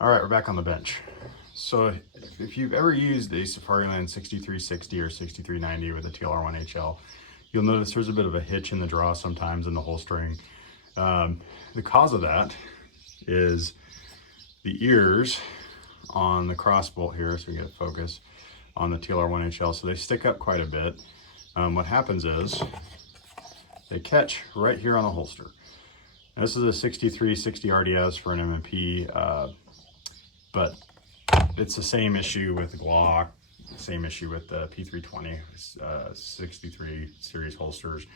All right, we're back on the bench. So if you've ever used a Safariland 6360 or 6390 with a TLR-1 HL, you'll notice there's a bit of a hitch in the draw sometimes in the holstering. The cause of that is the ears on the cross bolt here, so we get a focus on the TLR-1 HL, so they stick up quite a bit. What happens is they catch right here on the holster. Now, this is a 6360 RDS for an MMP, but it's the same issue with the Glock, same issue with the P320, 63 series holsters.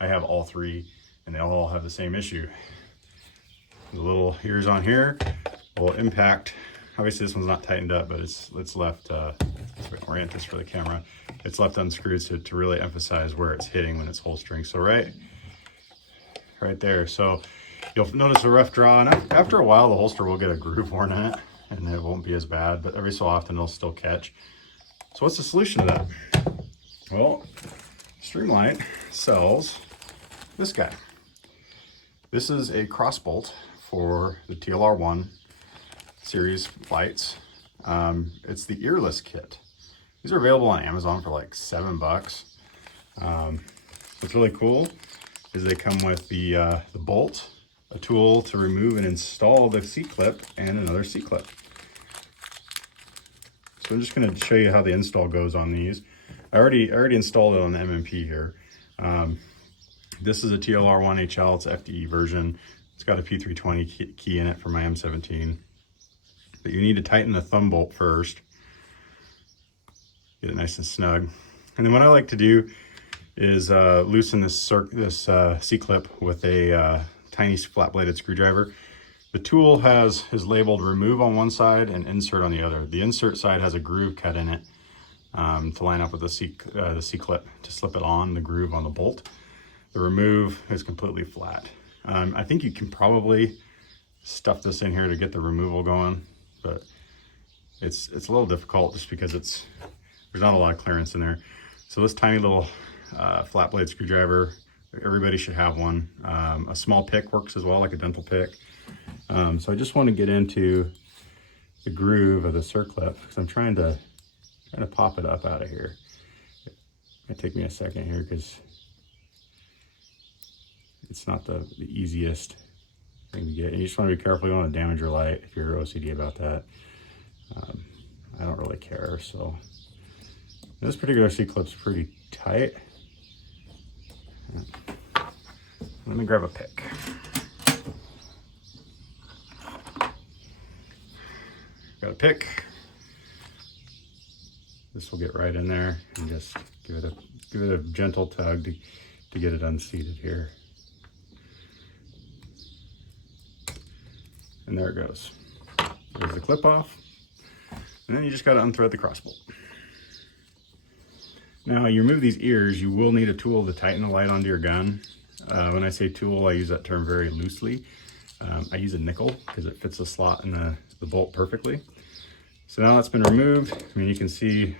I have all three and they all have the same issue. The little ears on here will impact, obviously this one's not tightened up, but it's left, orient this for the camera, it's left unscrewed to really emphasize where it's hitting when it's holstering. So right there. So you'll notice a rough draw, and after a while the holster will get a groove worn in it and it won't be as bad, but every so often it'll still catch. So what's the solution to that? Well, Streamlight sells this guy. This is a cross bolt for the TLR-1 series lights. It's the earless kit. These are available on Amazon for like $7. What's really cool is they come with the bolt, a tool to remove and install the C-clip, and another C-clip. So I'm just going to show you how the install goes on these. I already installed it on the MMP here. This is a TLR-1 HL, it's FDE version. It's got a P320 key in it for my M17. But you need to tighten the thumb bolt first. Get it nice and snug. And then what I like to do is loosen this C-clip with a tiny flat-bladed screwdriver. The tool is labeled remove on one side and insert on the other. The insert side has a groove cut in it to line up with the C-clip to slip it on the groove on the bolt. The remove is completely flat. I think you can probably stuff this in here to get the removal going, but it's a little difficult just because there's not a lot of clearance in there. So this tiny little flat blade screwdriver, everybody should have one. A small pick works as well, like a dental pick. So I just want to get into the groove of the circlip because I'm trying to pop it up out of here. It might take me a second here because it's not the easiest thing to get. And you just want to be careful. You don't want to damage your light if you're OCD about that. I don't really care. So this particular C-clip's pretty tight. Let me grab a pick. Got a pick. This will get right in there and just give it a gentle tug to get it unseated here. And there it goes. There's the clip off. And then you just got to unthread the cross bolt. Now you remove these ears, you will need a tool to tighten the light onto your gun. When I say tool, I use that term very loosely. I use a nickel because it fits the slot in the bolt perfectly. So now that's been removed. I mean, you can see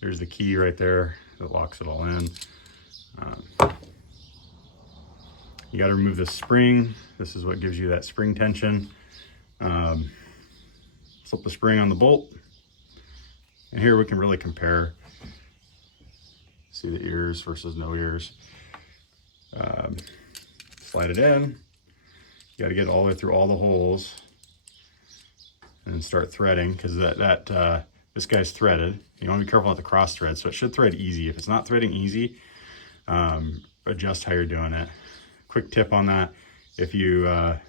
there's the key right there that locks it all in. You got to remove the spring. This is what gives you that spring tension. Slip the spring on the bolt. And here we can really compare. See the ears versus no ears. Slide it in. You got to get it all the way through all the holes and start threading because this guy's threaded. You want to be careful not to cross thread, so it should thread easy. If it's not threading easy, adjust how you're doing it. Quick tip on that: if you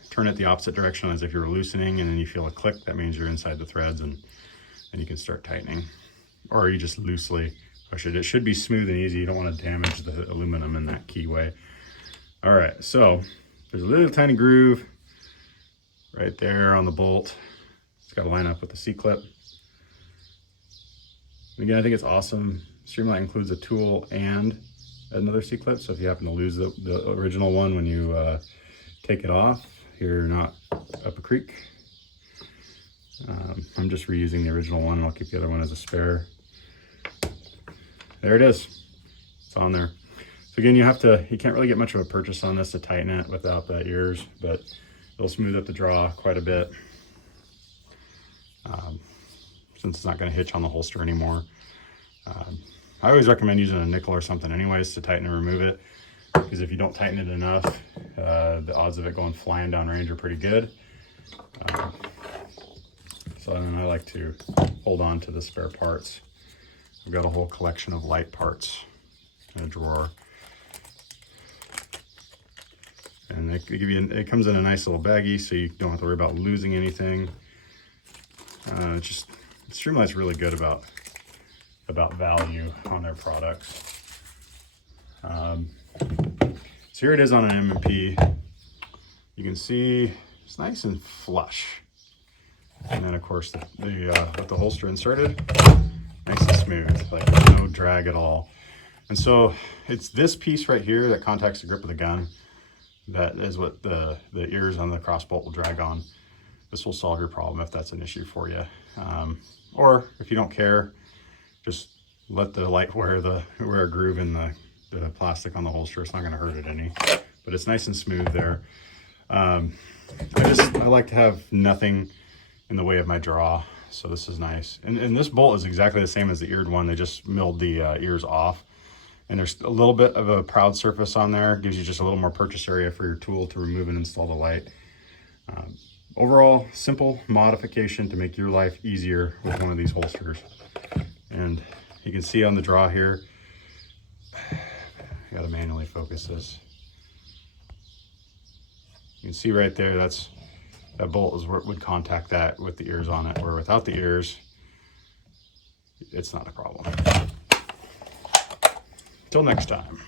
turn it the opposite direction as if you're loosening and then you feel a click, that means you're inside the threads, and you can start tightening. Or you just loosely push it. It should be smooth and easy. You don't want to damage the aluminum in that keyway. All right, so there's a little tiny groove right there on the bolt. It's got to line up with the C-clip. And again, I think it's awesome. Streamlight includes a tool and another C-clip, so if you happen to lose the original one when you take it off, you're not up a creek. I'm just reusing the original one, and I'll keep the other one as a spare. There it is. It's on there. So again, you can't really get much of a purchase on this to tighten it without the ears, but it'll smooth up the draw quite a bit. since it's not going to hitch on the holster anymore. I always recommend using a nickel or something anyways to tighten and remove it, because if you don't tighten it enough, the odds of it going flying downrange are pretty good. So then I like to hold on to the spare parts. I've got a whole collection of light parts in a drawer. And they give you, it comes in a nice little baggie, so you don't have to worry about losing anything. Just Streamlight's really good about value on their products. So here it is on an M&P. You can see it's nice and flush. And then of course with the holster inserted, nice and smooth, like there's no drag at all. And so it's this piece right here that contacts the grip of the gun. That is what the ears on the crossbolt will drag on. This will solve your problem if that's an issue for you. Or if you don't care, just let the light wear a groove in the plastic on the holster. It's not going to hurt it any, but it's nice and smooth there. I like to have nothing in the way of my draw, so this is nice. And this bolt is exactly the same as the eared one. They just milled the ears off. And there's a little bit of a proud surface on there. Gives you just a little more purchase area for your tool to remove and install the light. Overall, simple modification to make your life easier with one of these holsters. And you can see on the draw here, I gotta manually focus this. You can see right there, that bolt is where it would contact that with the ears on it, where without the ears, it's not a problem. Till next time.